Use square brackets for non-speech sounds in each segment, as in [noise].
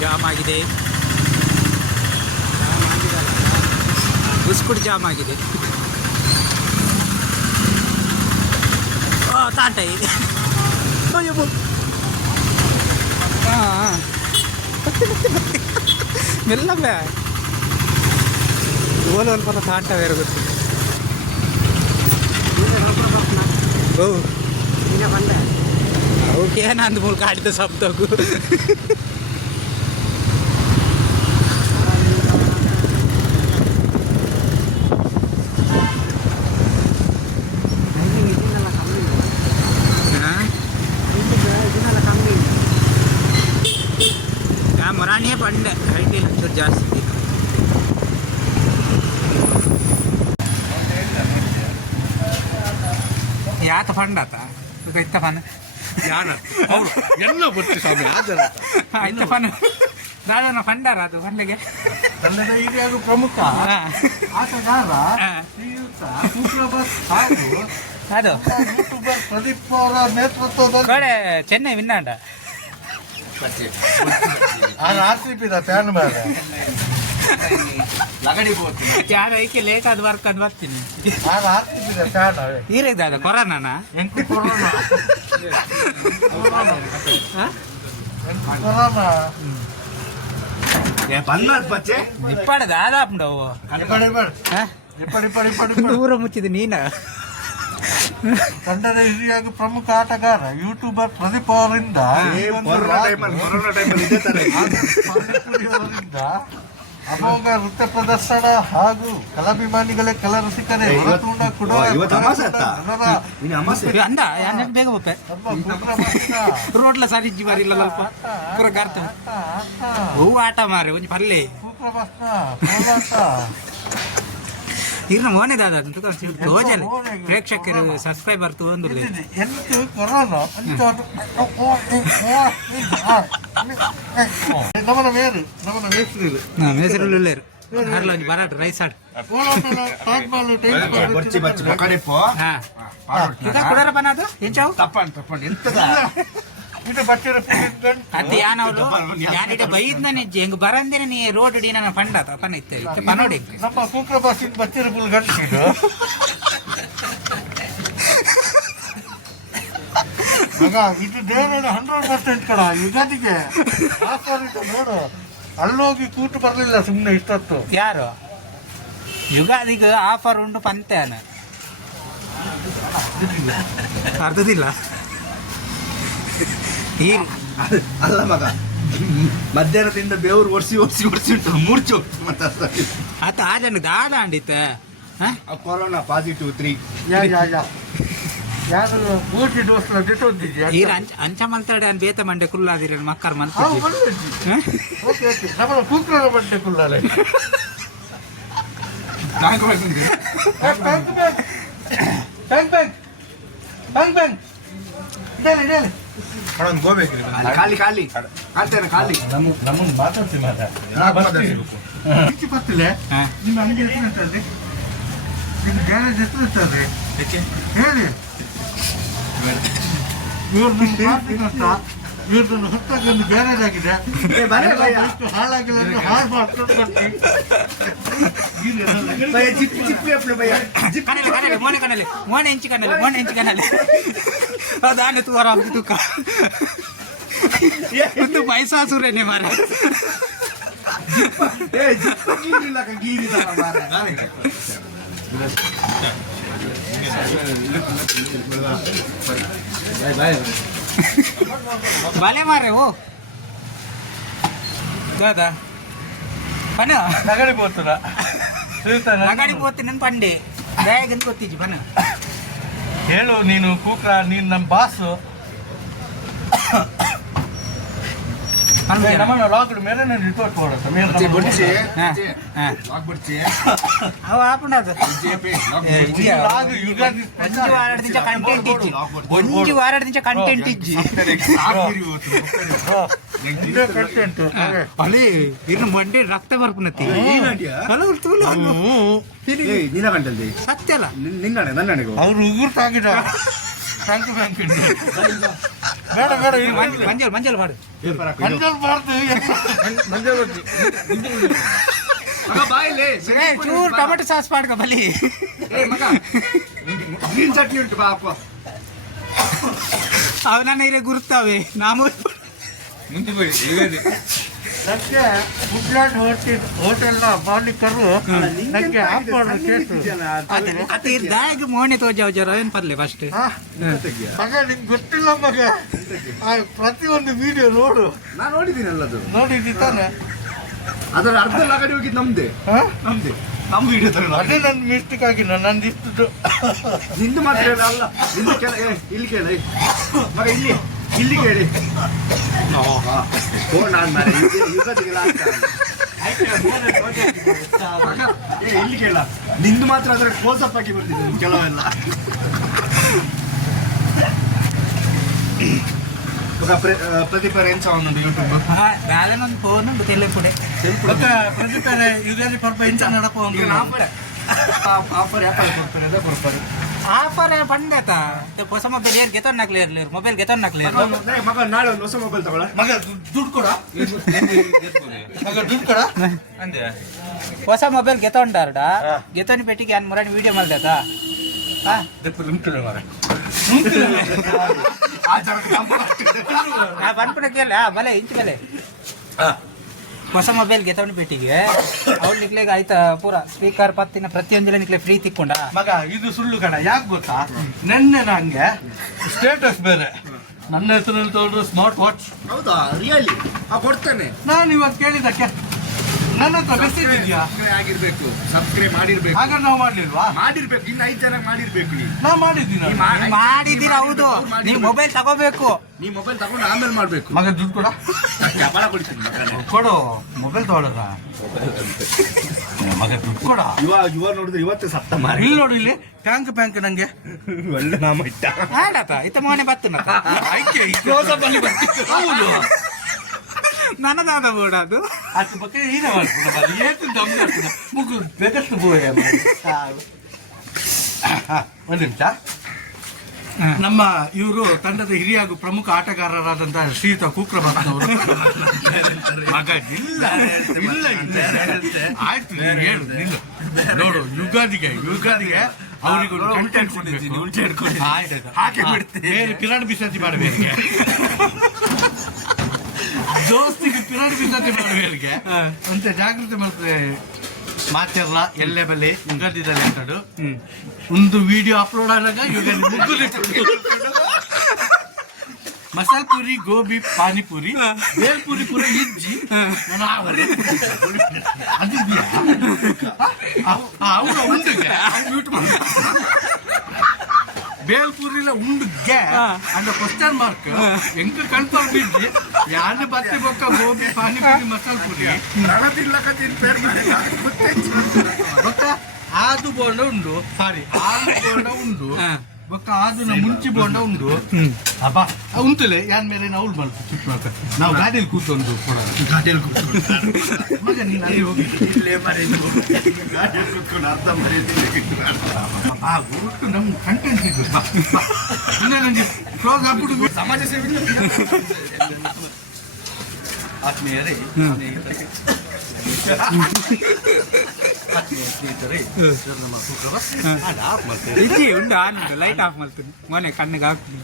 Jam ಆಗಿದೆ. Biscuit jam ಆಗಿದೆ. ತಾಟೈ. ಆ. ಮೆಲ್ಲಗೆ ಓಲು ಅಲ್ಪ ತಾಟ ಬೇರೆ ಗೊತ್ತು. ಓ. ನಂದು ಮೂಲಕ ಆಡಿದ ಶಬ್ದಕ್ಕೂ. ಮೊರಾಣಿಯೇ ಹಳ್ಳಿಯಲ್ಲಿ ಒಂಚೂರು ಜಾಸ್ತಿ. ಯಾತ ಫಂಡ್ ಆತ ಇತ್ತ ಫನ್ ಯಾನ ಅವ್ರು. ಎಲ್ಲ ಗೊತ್ತು ಸ್ವಾಮಿ ಆದರ ಇತ್ತ ಫನ್ ದಾದನ ಫಂಡಾರ ಅದು ಫಂಡಿಗೆ ಕನ್ನಡ ಹಿರಿಯಾಗ ಪ್ರಮುಖ. ಆಟಗಾರ ಶ್ರೀಯುತ ಸುಪ್ರಭಾತ್ ಹಾಗೂ ಅದು ಯೂಟ್ಯೂಬರ್ ಪ್ರದೀಪ್ ಅವರ ನೇತೃತ್ವದಲ್ಲಿ ಕಡೆ ಚೆನ್ನೈ ವಿನ್ನಾಂಡ ಲೇಟ್ ಆದ ವರ್ಕ್ ಅದು ಬರ್ತೀನಿ ಆ ಆರ್ ಸಿ ಪಿದ ಫ್ಯಾನ್ ಈರೇ ದಾದ ಕೊರೋನಾನ ಎಂಟು ಕೊರೋನಾ ಕೊರೋನಾ ಬನ್ನಾಡ್ ಬಚ್ಚೆ ಇಪ್ಪಾಡ ದಾದಾಪುಂಡ ಅವು ಇಪ್ಪಡಿ ಇಪ್ಪಡಿ ಹಾ? ಇಪ್ಪಡಿ ಇಪ್ಪಡಿ ಇಪ್ಪಡಿ ಇಪ್ಪಡಿ ದೂರ ಮುಚ್ಚಿದ ನೀನ ಕನ್ನಡ ಹಿರಿಯಾಗ ಪ್ರಮುಖ ಆಟಗಾರ ಯೂಟ್ಯೂಬರ್ ಪ್ರದೀಪ್ ಅವರಿಂದ ಅಮೋಘ ನೃತ್ಯ ಪ್ರದರ್ಶನ ಹಾಗೂ ಕಲಾಭಿಮಾನಿಗಳೇ ಕಲಾ ರಸಿಕರೇ ಏ, ಇವತ್ತು- ಹೊರತುಂಡ ಕುಡ ಓ, ಇವತ್ತು ಅಮಾವಾಸ್ಯೆ ಆಯ್ತಾ? ಜನರ ಇನ್ನು ಅಮಾಸೆ. ಅಂದ ಯಾನ್ ಬೇಗ ರೋಡ್ಲ ಸರಿಜ್ಜಿ ಬಾರಿಲ್ಲ ಸ್ವಲ್ಪ ಪೂರ ಗಾರ್ತ ಆಟ, ಆಟ, ಹೂವು ಆಟ ಮಾರಿ ಒಂಜಿ ಪಲ್ಲೆ. ಇರ್ನ ಮೋನೆ ದಾದ ಅಂತ ತೋಜಲ್ ಪ್ರೇಕ್ಷಕರು ಸಬ್ಸ್ಕ್ರೈಬರ್ ಇದಿದೆ. ಎಂಟು ಕೊರೋನಾ ನಾ. ಹೆಸರುಳ್ಳೇರು ಹರ್ಲ ಒಂಜಿ ಬರಾಟ ರೈಸ್ ಆಡ್ ಬರ್ಚಿ ಬರ್ಚಿ ಪೋ ಹಾ ಕುಡರ ಎಂಚಾವು ತಪ್ಪಂಡ್ ತಪ್ಪಂಡ್ ಎಂತದ ಇದು ಪುಡಿದ್ಗಂಡು. ಅತ್ತೆ ಯಾನವಳು ಯಾನಿಡೆ ಬೈದ್ನ ಹೆಂಗ್ ಬರಂದಿನ ನೀ ರೋಡ್ ಡಿ ನನ್ನ ಪಂಡತ ಪನ ಇತ್ತೆ. ಇತ್ತೆ ಪನೋಡಿ ನಮ್ಮ ಕುಕ್ರ ಬಸ್ಸಿನ ಬಚ್ಚಿರ ಪುಲ್ ಗಂಟಿದು ಆಗ ಇದು. ದೇವರ ಹಂಡ್ರೆಡ್ ಪರ್ಸೆಂಟ್ ಕಡ ಯುಗಾದಿಗೆ. ಆಫರ್ ಇತ್ತು ನೋಡು. ಅಲ್ಲೋಗಿ ಕೂತು ಬರ್ಲಿಲ್ಲ ಸುಮ್ಮನೆ ಇಷ್ಟೊತ್ತು. ಯಾರು? ಯುಗಾದಿಗೆ ಆಫರ್ ಉಂಟು ಪಂತೆ ಅರ್ಧದಿಲ್ಲ. ಈ ಅಲ್ಲ ಮಗ. ಮಧ್ಯಾಹ್ನದಿಂದ ಬೇವ್ರು ಒರ್ಸಿ ಒರ್ಸಿ ಒರ್ಸಿ ಉಂಟು. ಮುರ್ಚು ಹೋಗ್ತು ಮತ್ತೆ. ಆತ ಆ ಜನ ದಾಡ ಅಂಡಿತ್ತ ಆ ಕೊರೋನಾ ಪಾಸಿಟಿವ್ ತ್ರೀ ಯಾ ಯಾ ಯಾ. ಯಾರು ಮೂರ್ತಿ ಅಂಚ ಅಂಚ ಅನ್ ಬೇತ ಮಂಡೆ ಕುಲ್ಲಾದಿರ ಮಕ್ಕರ್ ಮಂತ ಹೌದು ಬಂದಿದ್ದಿ ಓಕೆ ಓಕೆ. ನಮ್ಮ ಕುಕ್ರ ಬಂಟೆ ಕುಲ್ಲಾಲೆ bank bank bank bank bank ಇಡಲಿ ಇಡಲಿ ಗೋಬೇಕ್ರಿ ಖಾಲಿ ಖಾಲಿ. ಕಾಲ್ತೇನೆ ಖಾಲಿ. ನಮ್ಮ ನಮ್ಮನ್ನು ಮಾತಾಡ್ಸಿ ಮಾತಾ ಹೆಚ್ಚು ಗೊತ್ತಿಲ್ಲ ಹಾ. ನಿಮ್ಮ ಅಂಗಡಿ ಹೆಸರು ಎಂತಂದ್ರೆ ನಿಮ್ಮ ಗ್ಯಾರೇಜ್ ಹೆಸರು ಎಂತಂದ್ರೆ ಹೇಳಿ. ಇವ್ರು ನಿಮ್ಮ ಕಾರ್ತಿಕ್ ಅಂತ. ಇವ್ರದ್ದು ಹೊತ್ತಾಗಿ ಬೇರೆದಾಗಿದೆ. ಬೈಕ್ ಹಾಳಾಗಿಲ್ಲ ಅಂದ್ರೆ ಹಾಳು ಮಾಡ್ಕೊಂಡು ಬರ್ತೀನಿ ಜಿಪ್ಪಿ ಜಿಪ್ಪಿ ಅಪ್ಲೆ ಭಯ ಕನಲೆ ಕನಲೆ ಮೋನೆ ಕನಲೆ ಮೋನೆ ಎಂಚಿ ಕನಲೆ ಮೋನೆ ಎಂಚಿ ಕನಲೆ ಅದಾನೆ ತೂರ ತೂಕ ಒಂದು ಮೈಸಾಸುರೇನೆ ಮಾರ ಏ ಜಿಪ್ಪ ಗೀರಿಲ್ಲ ಗೀರಿದ ಮಾರ ಬಲೆ ಮಾರೆ ಓ. ದಾದಾ ಪನ ನಗಡಿ ಬೋತುರ ನಗಾಡಿ ಪೋತಿ ನನ್ ಪಂಡೆ. ದಯಾಗನ್ ಗೊತ್ತಿಜ್ಜಿ ಬನ ಹೇಳು ನೀನು ಕೂಕ್ರ ನೀನು ನಮ್ಮ ಬಾಸು ನಮ್ಮನ್ನ ಲಾಕ್ಡ್ ಮೇಲೆ ನಾನು ರಿಪೋರ್ಟ್ ಕೊಡುತ್ತೆ ಮೇಲೆ ಬಡ್ಚಿ ಹಾ ಹಾ ಲಾಕ್ ಬಡ್ಚಿ ಅವ ಆಪುಂಡದು ಜೆಪಿ ಏ, ಇಜ್ಜಿ ಅವ. ಲಾಗ್ ಯುಗಾದಿ ಒಂಜಿ ಕಂಟೆಂಟ್ ಇಜ್ಜಿ ಕಂಟೆಂಟ್ ಇನ್ನು ಮಂಡೆ ರಕ್ತ ಬರ್ಪುನತ್ತಿ ಸತ್ಯಲ್ಲ ನನ್ನ ನಿನ್ನ ಗಂಟಲ್ದಿ ಸತ್ಯ ಅಲ್ಲ. ನಿನ್ನಣೆ ನನ್ನಣೆಗೂ ಅವ್ರು ಉಗುರ್ತಾಗಿದ್ದಾರೆ. ಥ್ಯಾಂಕ್ ಯು ಥ್ಯಾಂಕ್ ಯು ಬೇಡ ಬೇಡ ಇದು ಮಂಜ- ಮಂಜಲ್ ಮಂಜಲ್ ಮಾಡು ಪೇಪರ್ ಹಾಕು ಮಂಜಲ್ ಬಾರ್ದು ಮಗ ಬಾಯಿಲೆ ಏ, ಚೂರು ಟೊಮೆಟೊ ಸಾಸ್ ಮಾಡ್ಕ ಬಲಿ ಏ ಮಗ ನನಗೆ ಫುಡ್ಲ್ಯಾಂಡ್ ಹೋಟೆಲ್ ಹೋಟೆಲ್ನ ಮಾಲೀಕರು ನನಗೆ ಆಫ್ ಮಾಡೋ ಕೇಸು ಅತ್ತೆ ದಾಳಿಗೆ ಮೋಣೆ ತೋಜಾವ ಜರ ಏನ್ ಪರ್ಲೆ ಫಸ್ಟ್? ಮಗ ನಿಂಗೆ ಗೊತ್ತಿಲ್ಲ ಮಗ. ಆ ಪ್ರತಿಯೊಂದು ವಿಡಿಯೋ ನೋಡು. ನಾನು ನೋಡಿದ್ದೀನಿ ಅಲ್ಲದು ನೋಡಿದ್ದಿ ತಾನೆ? ಅದರ ಅರ್ಧ ಲಗಡಿ ಹೋಗಿದ್ದು ನಮ್ದೆ. ಹಾ? ನಮ್ದೆ. ನಮ್ಮ ವಿಡಿಯೋ ತರ ಅದೇ ನನ್ನ ಮಿಸ್ಟೇಕ್ ಆಗಿಲ್ಲ ನಂದು ಇಷ್ಟದ್ದು ನಿಂದು ಮಾತ್ರ ಅಲ್ಲ ನಿಂದು ಕೆಲ ಏ ಇಲ್ಲಿ ಕೇಳ ಮಗ ಇಲ್ಲಿ. ಇಲ್ಲಿ ಕೇಳಿ ಫೋನ್ ಆನ್ ಮಾಡಿ ಇಲ್ಲಿ ಕೇಳ ನಿಂದು ಮಾತ್ರ ಅದ್ರ ಕ್ಲೋಸಪ್ ಹಾಕಿ ಆಗಿ ಬರ್ತಿದೆ ಕೆಲವೆಲ್ಲ. ಮಗ ಪ್ರ- ಆ, ಪ್ರದೀಪ್ ಅವ್ರ ಏನ್ ಸಾಂಗ್ ಉಂಟು ಯೂಟ್ಯೂಬ್ ಬ್ಯಾಲನೊಂದು ಫೋನ್ ಉಂಟು ತೆಲೆ ಪುಡೆ ಮತ್ತೆ ಪ್ರದೀಪರೇ ಯುಗಾದಿ ಪರ್ಪ ಇಂಚ ನಡಪ ಒಂದು ಆಫರ್ ಆಫರ್ ಯಾಕೆ ಕೊಡ್ತಾರೆ? ಅದೇ ಕೊಡ್ತಾರೆ. ಆಫರ್ ಬಂದಾತ ಹೊಸ ಮೊಬೈಲ್ ಏನ್ ಗೆತ್ತ ನಕ್ಲಿ ಇರ್ಲಿ ಮೊಬೈಲ್ ಗೆತ್ತ ನಕ್ಲಿ ಮಗ, ನಾಳೆ ಒಂದು ಹೊಸ ಮೊಬೈಲ್ ತಗೊಳ ಮಗ ದುಡ್ಡು ಕೊಡ. ಮಗ ದುಡ್ಡು ಕೊಡ. ಅಂದೆ. ಹೊಸ ಮೊಬೈಲ್ ಗೆತೊಂಡಾರ್ಡ ಗೆತೊನಿ ಪೆಟ್ಟಿಗೆ ಅನ್ ಮುರಾಣಿ ವಿಡಿಯೋ ಮಾಡ್ದಾತ ಬಂದ್ಬಿಡಕ್ಕೆ ಬಲೆ ಇಂಚು ಬಲೆ ಹೊಸ ಮೊಬೈಲ್ ಗೆತೊಂಡು ಪೇಟಿಗೆ ಅವ್ಳು ನಿಕ್ಲೆಗೆ ಆಯ್ತಾ ಪೂರ ಸ್ಪೀಕರ್ ಪತ್ತಿನ ಪ್ರತಿಯೊಂದಿಲ್ಲ ನಿಕ್ಲೆ ಫ್ರೀ ತಿಕ್ಕೊಂಡ. ಮಗ ಇದು ಸುಳ್ಳು ಕಣ ಯಾಕೆ ಗೊತ್ತಾ? ನೆನ್ನೆ ನಂಗೆ ಸ್ಟೇಟಸ್ ಬೇರೆ. ನನ್ನ ಹೆಸರಲ್ಲಿ ತಗೊಂಡ್ರು ಸ್ಮಾರ್ಟ್ ವಾಚ್ ಹೌದಾ? ರಿಯಲಿ ಆ ಕೊಡ್ತೇನೆ. ನಾನು ಇವತ್ತು ಕೇಳಿದಕ್ಕೆ ನನ್ನ ಹತ್ರ ಮೆಸೇಜ್ ಇದೆಯಾ? ಆಗಿರ್ಬೇಕು. ಸಬ್ಸ್ಕ್ರೈಬ್ ಮಾಡಿರ್ಬೇಕು. ಹಾಗಾದ್ರೆ ನಾವು ಮಾಡ್ಲಿಲ್ವಾ? ಮಾಡಿರ್ಬೇಕು. ಇನ್ನು ಐದು ಜನ ಮಾಡಿರ್ಬೇಕು ನೀ ನಾ ಮಾಡಿದ್ದೀನಿ ನೀ ಮಾ- ಹೌದು. ನೀವು ಮೊಬೈಲ್ ತಗೋಬೇಕು. ನೀ ಮೊಬೈಲ್ ತಗೊಂಡು ಆಮೇಲೆ ಮಾಡ್ಬೇಕು. ಮಗ ದುಡ್ಡು ಕೊಡ. ಜಪಾಳ ಕೊಡ್ತೀನಿ ಮಗನೇ. ಕೊಡು. ಮೊಬೈಲ್ ತಗೊಳ್ಳೋದ ಮಗ ದುಡ್ಡು ಕೊಡ. ಯುವ ಯುವ ನೋಡಿದ್ರೆ ಇವತ್ತು ಸತ್ತ ಮಾರಿ. ಇಲ್ಲಿ ನೋಡಿ ಇಲ್ಲಿ. ಟ್ಯಾಂಕ್ ಪ್ಯಾಂಕ್ ನಂಗೆ. ಒಳ್ಳೆ ನಾಮ ಇಟ್ಟ. ಆಡತ ಇತ್ತ ಮೊನ್ನೆ ಬತ್ತನ ಆಯ್ಕೆ ಹೌದು. ನನ್ನದಾದ ಬೋರ್ಡ್ ಅದು. ಅದ್ರ ಬಗ್ಗೆ ಏನೇ ಮಾಡ್ಕೊಂಡು ದಮ್ ಮುಗು ಬೋಯ ಒಂದು ನಿಮಿಷ. ನಮ್ಮ ಇವರು ತಂಡದ ಹಿರಿಯ ಹಾಗೂ ಪ್ರಮುಖ ಆಟಗಾರರಾದಂತಹ ಶ್ರೀಯುತ ಕುಕ್ರಮನವರು ಮಗ ಇಲ್ಲ. ಇಲ್ಲ ಇಲ್ಲ. ಆಯ್ತು ನೀನು ಹೇಳು ನಿಲ್ಲು ನೋಡು ಯುಗಾದಿಗೆ ಯುಗಾದಿಗೆ ಅವರಿಗೆ ಒಂದು ಕಂಟೆಂಟ್ ಕೊಡ್ಬೇಕು. ಆಯ್ತು ಹಾಗೆ ಬಿಡ್ತೆ. ಬೇರೆ ಪಿರಾಡ್ ಬಿಸಾತಿ ಮಾಡಬೇಕು ದೋಸ್ತಿಗೆ ಪಿರಾಡಿ ಬಿದ್ದಂತೆ ಮಾಡಬೇಕು ಅಂತ ಜಾಗೃತಿ ಮಾಡ್ತಾರೆ ಮಾತೆಲ್ಲ ಎಲ್ಲೇ ಬಲ್ಲಿ ಯುಗಾದಿದಲ್ಲಿ ಅಂತಾಡು. ಒಂದು ವಿಡಿಯೋ ಅಪ್ಲೋಡ್ ಆದಾಗ ಯುಗಾದಿ ಮುಗ್ಗುಲಿ ಮಸಾಲ ಪೂರಿ ಗೋಬಿ ಪಾನಿಪುರಿ ಬೇಲ್ಪುರಿ ಪೂರಿ ಇಜ್ಜಿ ಅದಿದ್ಯಾ? ಅವ್ರು ಉಂಟು ಮ್ಯೂಟ್ ಅವನ ಉಂಡುಗೆ ಬೇಲ್ಪುರಿಲ ಉಂಡುಗೆ ಅಂದ ಕ್ವಶನ್ ಮಾರ್ಕ್ ಎಂಕ ಬಿದ್ದಿ ಯಾರು ಬತ್ತಿ ಬೊಕ್ಕ ಗೋಬಿ ಪಾನಿಪುರಿ ಮಸಾಲೆ ಪುರಿ? ರಣದಿಲ್ಲಕತ್ತಿನ ಪೇರ್ ಮಾಡಿ ಗೊತ್ತಾ? ಆದು ಬೋಂಡ ಉಂಡು. ಸಾರಿ ಆದು ಬೋಂಡ ಉಂಡು. ಬೊಕ್ಕ ನಮ್ಮ ಮುಂಚಿ ಬೋಂಡ ಉಂಡು. ಅಬ್ಬ ಉಂಟುಲೆ ಯಾನ್ ಮೇಲೆ ನಾವು ಮಾಡ್ತು ಚಿಕ್ಕ ಮಕ್ಕ ನಾವು ಗಾಡಿಯಲ್ಲಿ ಕೂತೊಂದು ಕೊಡ ಗಾಡಿಯಲ್ಲಿ ಕೂತ್ಕೊಂಡು. ಮಗ ನೀನು ಅಲ್ಲಿ ಹೋಗಿ. ಇಲ್ಲೇ ಮರೆಯುದು ಗಾಡಿಯಲ್ಲಿ ಕೂತ್ಕೊಂಡು ಅರ್ಧ ಮರೆಯುತ್ತಿಲ್ಲ ಆ ಒಟ್ಟು ನಮ್ಮ ಕಂಟೆಂಟ್ ಇದು ಬಾ, ಬಾ. ಇನ್ನ ನಂಗೆ ಕ್ಲೋಸ್ ಆಗ್ಬಿಟ್ಟು ಸಮಾಜ ಸೇವೆ ಆತ್ಮೀಯರೇ ಇಜ್ಜಿ ಉಂಡು ಆನ್ ಲೈಟ್ ಆಫ್ ಮಾಡ್ತೀನಿ. ಮೊನ್ನೆ ಕಣ್ಣಿಗೆ ಹಾಕ್ತೀನಿ.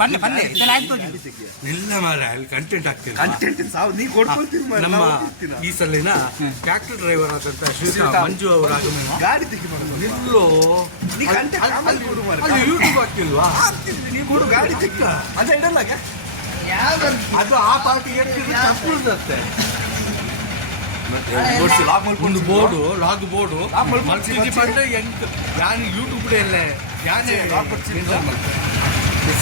ಪಲ್ಲೆ ಪಲ್ಲೆ ಇದೆಲ್ಲ ಆಯ್ತು ಇಲ್ಲ ಮಾರ ಅಲ್ಲಿ ಕಂಟೆಂಟ್ ನಮ್ಮ ಈ ಸಲಿನ ಟ್ರ್ಯಾಕ್ಟರ್ ಡ್ರೈವರ್ ಆದಂತ ಶ್ರೀಯುತ ಮಂಜು ಅವರ ಆಗಮನ ಗಾಡಿ ನಿಲ್ಲೋ. ಅಲ್ಲಿ ಯೂಟ್ಯೂಬ್ ಆಗ್ತಿಲ್ವಾ ಆಗ್ತಿಲ್ಲ, ನೀ ಕೊಡು ಗಾಡಿ ತೆಗ್ಗ ಅದ ಇಡಲ್ಲಾಗ ಅದು ಆ ಪಾರ್ಟಿ ತಪ್ಪುತ್ತೆ ಒಂದು ಬೋರ್ಡ್ ಬೋರ್ಡು ಲಾಗ್ ಬೋರ್ಡು ಮಲ್ಸಿಜಿ ಬಂದ್ರೆ ಎಂಕ್ ಯಾನ್ ಯೂಟ್ಯೂಬ್ ಎಲ್ಲ ಯಾನೇ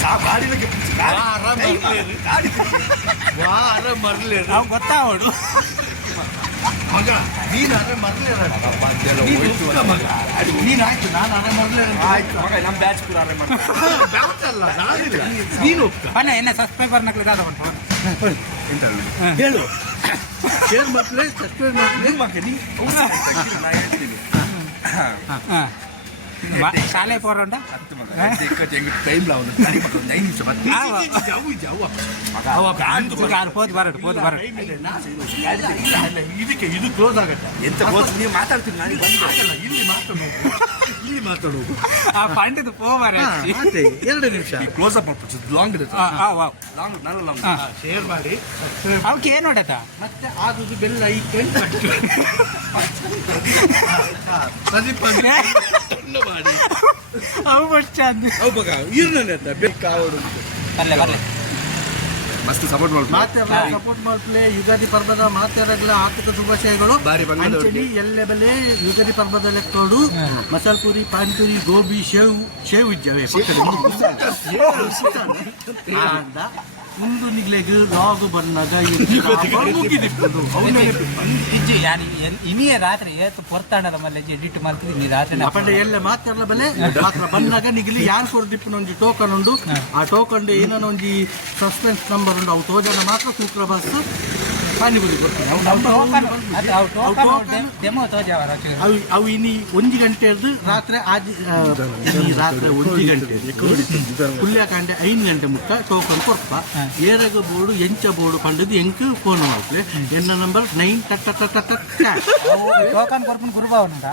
ಸಾ ಗಾಡಿನ ಗೆಪ್ಪಿಸಿ ಗಾಡಿ ವಾರ ಬರ್ಲೇರು ಗಾಡಿ ವಾರ ಬರ್ಲೇರು ನಾವು ಗೊತ್ತಾ ಅವಡು ಮಗ ನೀನ್ ಅರೆ ಮರ್ಲೇರ ನೀನ್ ಉಕ್ಕ ಮಗ ನೀನ್ ಆಯ್ತು ನಾನು ಅರೆ ಮರ್ಲೇರ ಆಯ್ತು ಮಗ ನಮ್ಮ ಬ್ಯಾಚ್ ಪೂರ ಅರೆ ಮಾಡ್ತಾರೆ ಅಲ್ಲ ನಾನಿಲ್ಲ ನೀನು ಒಪ್ಪ ಬನ್ನಿ ಎನ್ನ ಸಬ್ಸ್ಕ್ರೈಬರ್ ನಕ್ಲಿ ದಾದ ಉಂಟು ಹೇಳು ಶೇರ್ ಮಾಡ್ಲೇ ಸಬ್ಸ್ಕ್ರೈಬ್ ಮಾಡ್ಲೇ ಮಗ ನೀ ನಾ ಹೇಳ್ತೀನಿ ಹಾಂ ಮ- ಶಾಲೆ ಪೋರಂಡ ಟೈಮ್ ಲಾವನು ಐದು ನಿಮಿಷ ಪೋದ್ ಬರಡು ಪೋದ್ ಬರಡು ಇದಕ್ಕೆ ಇದು ಕ್ಲೋಸ್ ಆಗುತ್ತೆ ಎಂತ ನೀವು ಮಾತಾಡ್ತೀನಿ ನಾನು ಇಲ್ಲಿ ಮಾತಾಡೋದು ಇಲ್ಲಿ ಮಾತಾಡು ಆ ಪಂಡಿತ ಪೋ ಬರ ಮತ್ತೆ ಎರಡು ನಿಮಿಷ ಕ್ಲೋಸ್ ಅಪ್ ಲಾಂಗ್ ಇದೆ ಲಾಂಗ್ ನಾನು ಲಾಂಗ್. ಶೇರ್ ಮಾಡಿ. ಅವಕ್ಕೆ ಏನು ಮತ್ತೆ ಆಗುದು ಬೆಲ್ಲ ಐಕನ್ [laughs] ಪ್ರದೀಪ್ [laughs] ಮಾಡಿ. ಅವು ಬಸ್ ಚಂದ ಅವು ಬಗ ಇರ್ನೇ ಬೇಕಾವಡು ಬರ್ಲೆ ಬರ್ಲೆ. ಮಸ್ತ್ ಸಪೋರ್ಟ್ ಮಾತೆಲ್ಲ ಸಪೋರ್ಟ್ ಮಾಡ್ಲೇ ಯುಗಾದಿ ಪರ್ವದ ಮಾತೆರಗಳ ಆರ್ಥಿಕ ಶುಭಾಶಯಗಳು. ಎಲ್ಲೆಬಲೆ ಯುಗಾದಿ ಪರ್ವದ ಲೆಕ್ಕೋಡು ಮಸಾಲ ಪೂರಿ ಪಾನಿಪುರಿ ಗೋಬಿ ಶೇವ್ ಶೇವ್ ಇದ್ದಾವೆ ನಿಗ್ಲೆಗ್ ಲಾಗು ಬನ್ನಗ ಮುಗಿದಿಪ್ಪದು ಇಜ್ಜಿ ಯಾನಿ ಎಲ್- ಇನಿಯ ರಾತ್ರಿ ಏತು ಪೊರ್ತಾಂಡದ ಮಲ್ಲೆ ಎಡಿಟ್ ಮಾಡ್ತಿದ್ದಿ ನೀ ರಾತ್ರಿ ಅಪಂಡ ಎಲ್ಲ ಮಾತಾಡಲ ಬಲೆ ಮಾತ್ರ ಬಂದಾಗ ನಿಗ್ಲಿ ಯಾನ್ ಕೊಡ್ದಿಪ್ಪನ ಒಂಜಿ ಟೋಕನ್ ಉಂಡು? ಆ ಟೋಕನ್ ಏನೋ ಒಂಜಿ ಸಸ್ಪೆನ್ಸ್ ನಂಬರ್ ಉಂಡು. ಅವು ತೋಜನ ಮಾತ್ರ ಸೂಕ್ರ ಬಸ್ ಪಾನಿಪುರಿ ಕೊಡ್ತಾನೆ ಅವು number ಟೋಕನ್ ಒಂದು ಅದು ಅವು ಅವು ಟೋಕನ್ ಟೋಕನ್ ಡೆಮೋ ತೋಜಾವರ ಅವು ಅವು ಇನಿ ಒಂಜಿ ಗಂಟೆ ಹಿಡ್ದು ರಾತ್ರಿ ಆಜಿ ಆ, ಇನಿ ರಾತ್ರಿ ಒಂಜಿ ಗಂಟೆ ಕುಲ್ಯ ಕಾಂಡೆ ಐದು ಗಂಟೆ ಮುಟ್ಟ ಟೋಕನ್ ಕೊಡ್ಪ. ಏರಗ ಬೋರ್ಡು ಎಂಚ ಬೋರ್ಡು ಪಂಡದು ಎಂಕ್ ಫೋನ್ ಮಾಡ್ಲೆ? ಎನ್ನ ನಂಬರ್ ನೈನ್ ಟಟ್ ಟಟ್ ಟಟ್ ಟಟ್ ಟ್ಯಾಟ್. ಟೋಕನ್ ಕೊರ್ಪುನ್ ಗುರುಭಾವನುಂಡ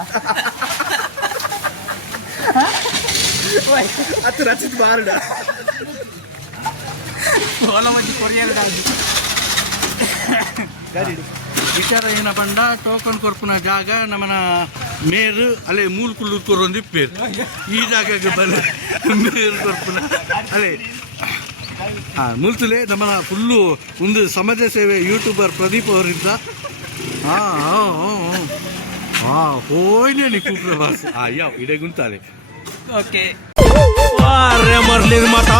ಹತ್ತು ರಚಿತ್ ಬಾರ್ಡ. ಓಲ ಮಜ್ಜಿ ಕೊರಿಯರ್ ವಿಚಾರ ಏನ ಪಂಡ ಟೋಕನ್ ಕೊರ್ಪುನ ಜಾಗ ನಮ್ಮನ ಮೇರು ಅಲ್ಲೇ ಮೂಲ್ ಕುಲ್ಲು ಕೊರೊಂದು ಇಪ್ಪೇರು. ಈ ಜಾಗಕ್ಕೆ ಬಲೆ ಮೇರು ಕೊರ್ಪುನ. ಅಲ್ಲೇ. ಹಾ ಮುಲ್ತುಲೆ ನಮ್ಮನ ಫುಲ್ಲು ಒಂದು ಸಮಾಜ ಸೇವೆ ಯೂಟ್ಯೂಬರ್ ಪ್ರದೀಪ್ ಅವರಿಂದ. ಹಾ ಹಾ ಹಾ ಹೋಯ್ನೆ ನೀ ಕೂಪ್ರ ಬಾಸ್. ಆ ಯಾವ ಇಡೆ ಗುಂತಾಲೆ. ಓಕೆ ಮರ್ಲಿ ಮಾತಾ.